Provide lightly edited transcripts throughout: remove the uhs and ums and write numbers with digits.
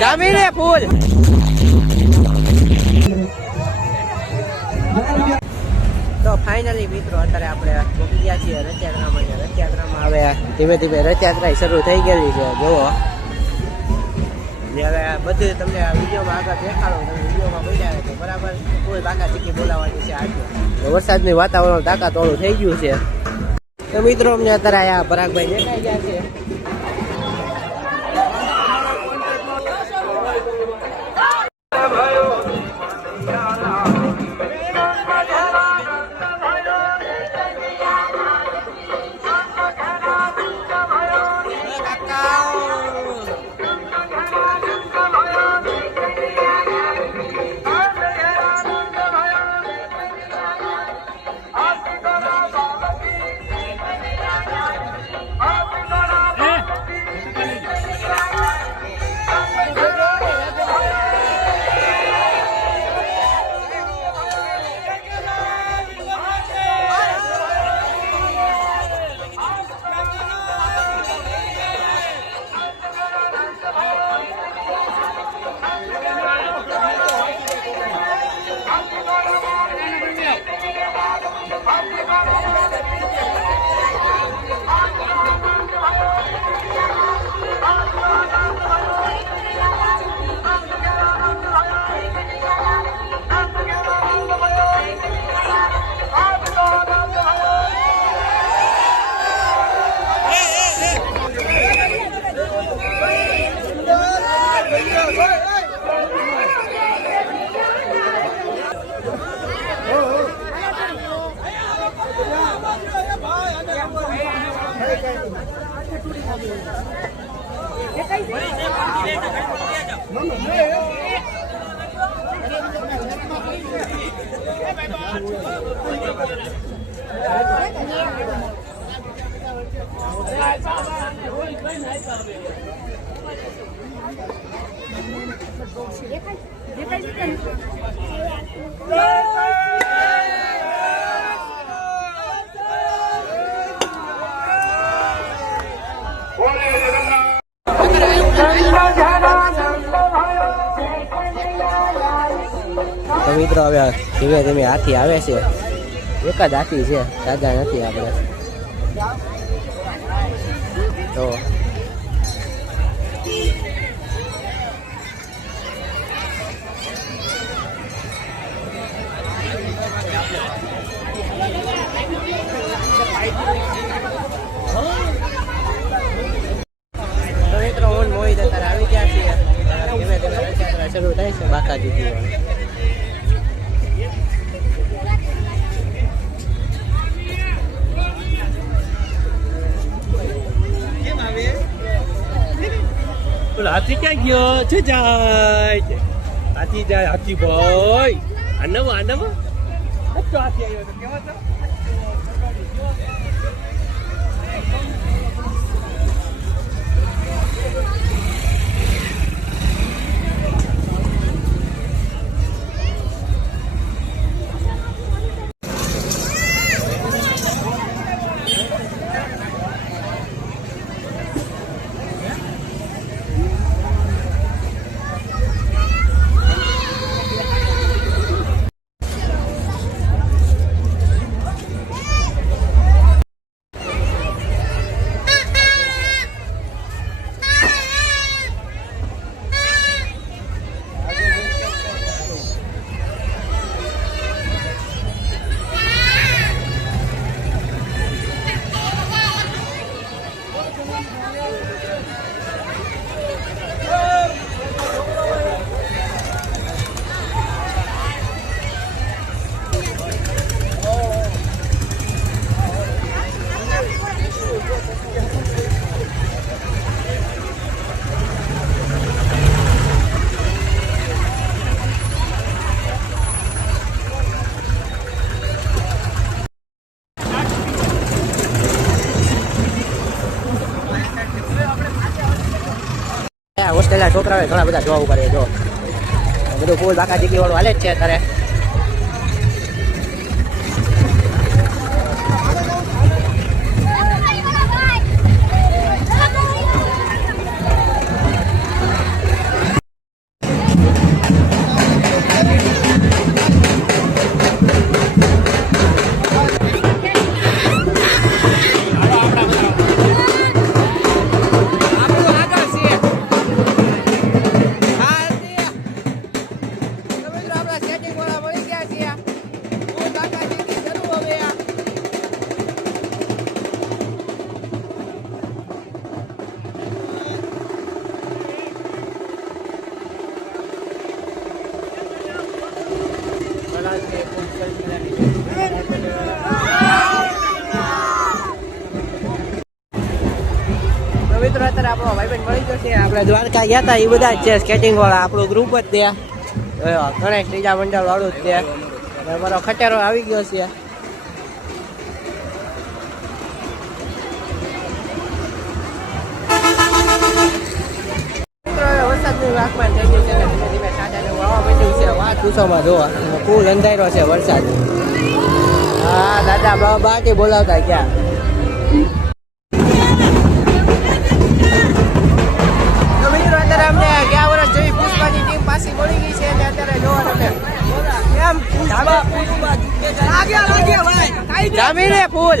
જામીને ફૂલ તો ફાઇનલી મિત્રો અત્યારે આપણે પહોંચી ગયા છીએ રથયાત્રામાં. રથયાત્રામાં હવે ધીમે ધીમે રથયાત્રા શરૂ થઈ ગયેલી છે. જુઓ હવે બધું તમને આ વિડીયોમાં આગળ દેખાડો. તમે વિડીયોમાં બોલ્યા તો બરાબર કોઈ બાકા ચીકી બોલાવવાની છે. આજે વરસાદની વાતાવરણ તાકાતવાળું થઈ ગયું છે. તો મિત્રો અમને અત્યારે આ પરાગભાઈ દેખાઈ ગયા છે. તો મિત્રો હવે ધીમે ધીમે હાથી આવે છે. એક જ હાથી છે, દાદા નથી આપણે. તો મિત્રો હું મોહિત અત્યારે આવી ગયા છીએ. ધીમે ધીમે રથયાત્રા શરૂ થાય છે બાકાજી. હાથી ક્યાં ગયો છે? જાય હાથી જાય, હાથી ભાઈ આનવ આનવ હાથી આવ્યો તો કેવો તો હોસ્ટેલના છોકરાઓ ઘણા બધા જોવા ઉભા રહે. જો બધું ફૂલ બાકા દીકી વાળું હાલે જ છે અત્યારે. મિત્રો અત્યારે આપણો ભાઈબંધ મળી ગયો છે. આપણે દ્વારકા ગયા હતા એ બધા જ છે સ્કેટિંગ વાળા, આપણું ગ્રુપ જ ત્યાં ગણેશ ત્રીજા મંડળ વાળું જ ત્યાં. અમારો ખટેરો આવી ગયો છે. વરસાદનું આગમન થઈ ગયું છે એટલે ધીમે ધીમે ટાટાને વાવા માંડ્યું છે. વાત પૂછોમાં જોવા ફૂલ અંધારો છે વરસાદ. હા દાદા બાકી બોલાવતા ક્યાં. તો મિત્રો અત્યારે અમને ગયા વર્ષ જેવી પુષ્પાની ટીમ પાછી મળી ગઈ છે અને અત્યારે જોવા તમે એમ જામીને ફૂલ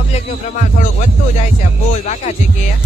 પબ્લિકનું પ્રમાણ થોડુંક વધતું જાય છે. ફૂલ બાકા જગ્યાએ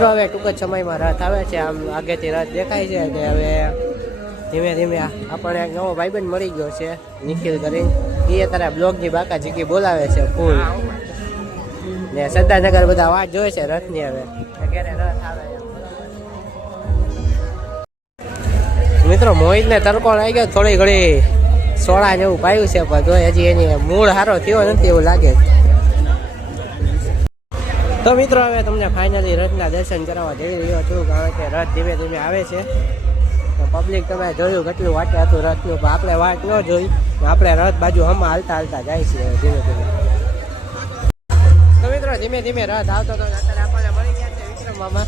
મિત્રો હવે ટૂંક જ સમયમાં રથ આવે છે, આમ આગેથી રથ દેખાય છે કે હવે ધીમે ધીમે આપણને એક નવો ભાઈબંધ મળી ગયો છે નિખિલ કરીને. એ અત્યારે બ્લોગની બાકા ચીકી બોલાવે છે ફૂલ ને સરદારનગર બધા વાટ જોવે છે રથની. હવે ક્યારે રથ આવે એમ. મિત્રો મોહિતને તડકો લાગી ગયો, થોડી ઘડી સોડા જેવું પાયું છે પણ તો હજી એની મૂળ સારો થયો નથી એવું લાગે. તો મિત્રો હવે તમને ફાઇનલી રથના દર્શન કરાવવા જઈ રહ્યો છું, કારણ કે રથ ધીમે ધીમે આવે છે. તો પબ્લિક તમે જોયું કેટલું વાટે હતું રથનું, પણ આપણે વાટ ન જોઈ, આપણે રથ બાજુ હમણાં હાલતા હાલતા જાય છે ધીમે ધીમે. તો મિત્રો ધીમે ધીમે રથ આવતો હતો, અત્યારે આપણને મળી ગયા છે વિક્રમ મામા.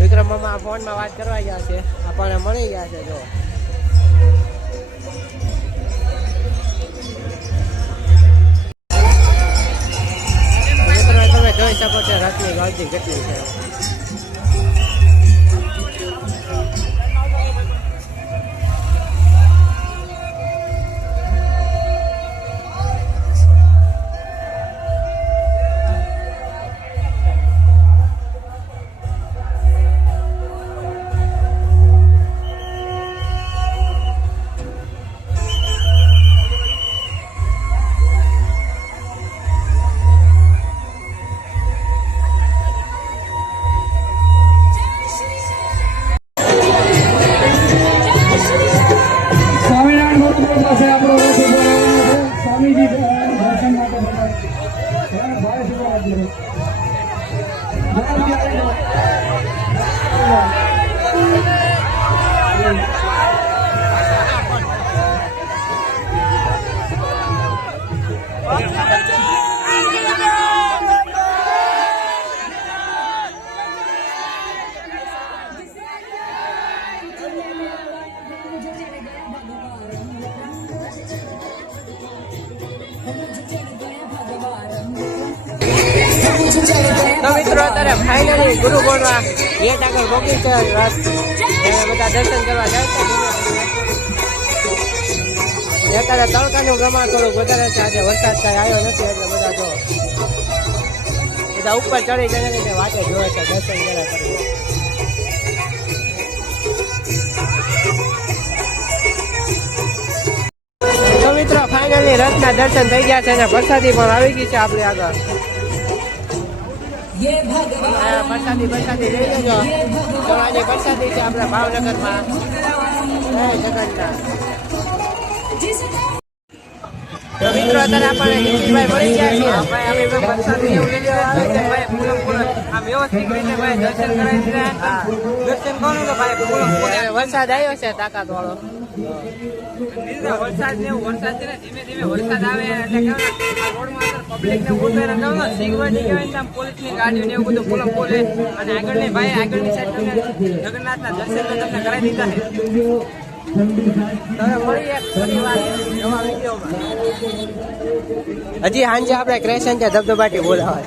વિક્રમ મામા ફોનમાં વાત કરવા ગયા છે, આપણને મળી ગયા છે. જો તમે જોઈ શકો છો રથની ગળતી કેટલી છે. તો મિત્રો અત્યારે ફાઇનલી ગુરુ ગોળવા ગેટ આગળ પહોંચી છે રથ. બધા દર્શન કરવા જાય છે. અત્યારે તડકાનું પ્રમાણ થોડુંક વધારે છે, આજે વરસાદ કાંઈ આવ્યો નથી એટલે બધા જો બધા ઉપર ચડી જઈને વાટે જોવે છે દર્શન કર્યા કરી. તો મિત્રો ફાઇનલી રથના દર્શન થઈ ગયા છે અને પ્રસાદી પણ આવી ગઈ છે આપણી આગળ. પ્રસાદી લઈ લેજો. સોનાની પ્રસાદી છે આપણા ભાવનગરમાં. જય જગન્નાથ. તો મિત્રો અત્યારે આપણને નિખિલભાઈ મળી ગયા છે. વરસાદ આવ્યો છે તાકાત વાળો. વરસાદ છે ને ધીમે ધીમે વરસાદ આવે એટલે પબ્લિક ને સિગવડી કહેવાય, પોલીસ ની ગાડીઓ ને એવું બધું પોલમ બોલે અને આગળની સાઈડ તમને જગન્નાથ ના દર્શન તમને કરાવી દીધા છે. હજી સાંજે આપણે ક્રેશન છે ધબધબાટી બોલાવા.